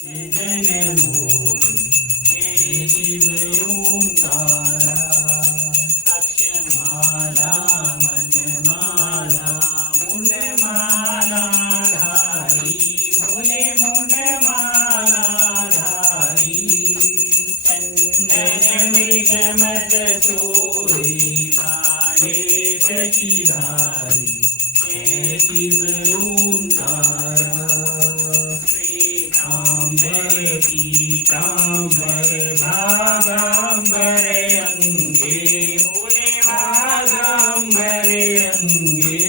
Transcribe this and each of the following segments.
जन मोहि शिव ओंकारा अक्षमाला मनमाला मूलमाला धारी भोले मूलमाला धारी चंदन मृग मद सोहे माले शशिधारी जय शिव ओंकारा पीतांबर भागांबर अंगे मूले भागांबर अंगे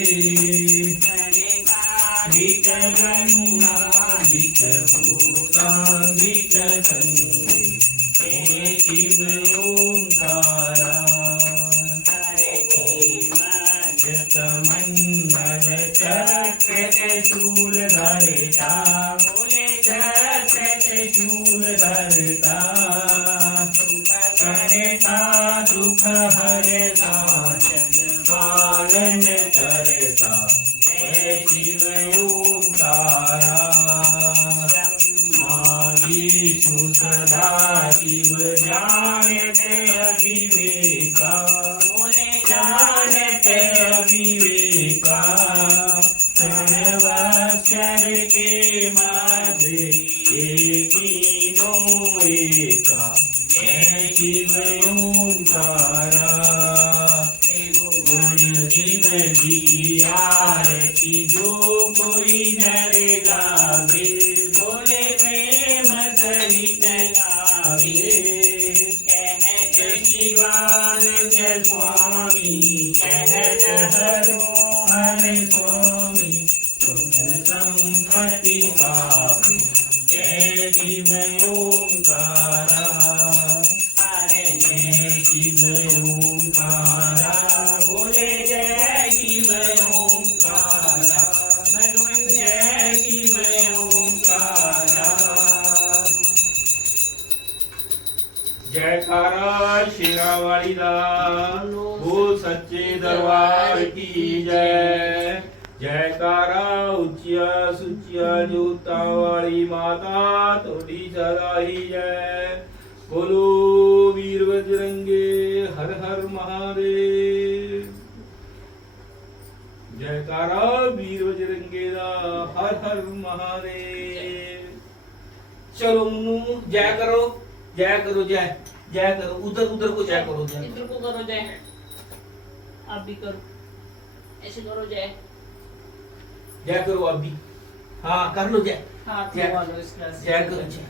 तनिकाधिक गरुणाधिक भूताधिक संगे हे शिव ओंकारा हरे जत मंगल चक्र शूल धरता भोले शूल धरता सुख करता दुख हरता जग पालन करता जय शिव ओंकारा ब्रह्मा विष्णु सदा शिव जानते अविवेका भोले जानते अविवेका सर्वाक्षर के मध्य एकीनो एका जय शिव ओंकारा गण शिव जी आरती जो कोई नर गावे बोले प्रेम सहित गावे कहत शिवानंद स्वामी कहत हरोहर स्वामी सुख संपत्ति पावे जय शिव ओंकारा हरे जय शिव ओंकारा बोले जय शिव ओंकारा भगवान जय शिव ओंकारा जयकारा शेरावाली दा हो सच्चे दरबार की जय जयकारा उच्चिया सुचिया जोता वाली माता थोड़ी सदाई जय बोलो वीर बजरंगे हर हर महादेव जयकारा वीर बजरंगे दा हर हर महादेव चलो मुन्नू जय करो जय करो जय जय करो उधर उधर को जय करो जय इधर को करो जय आप भी करो ऐसे करो जय जय करो अभी हाँ कर लो जय हाथ जय लगा लो इसके जय करो जय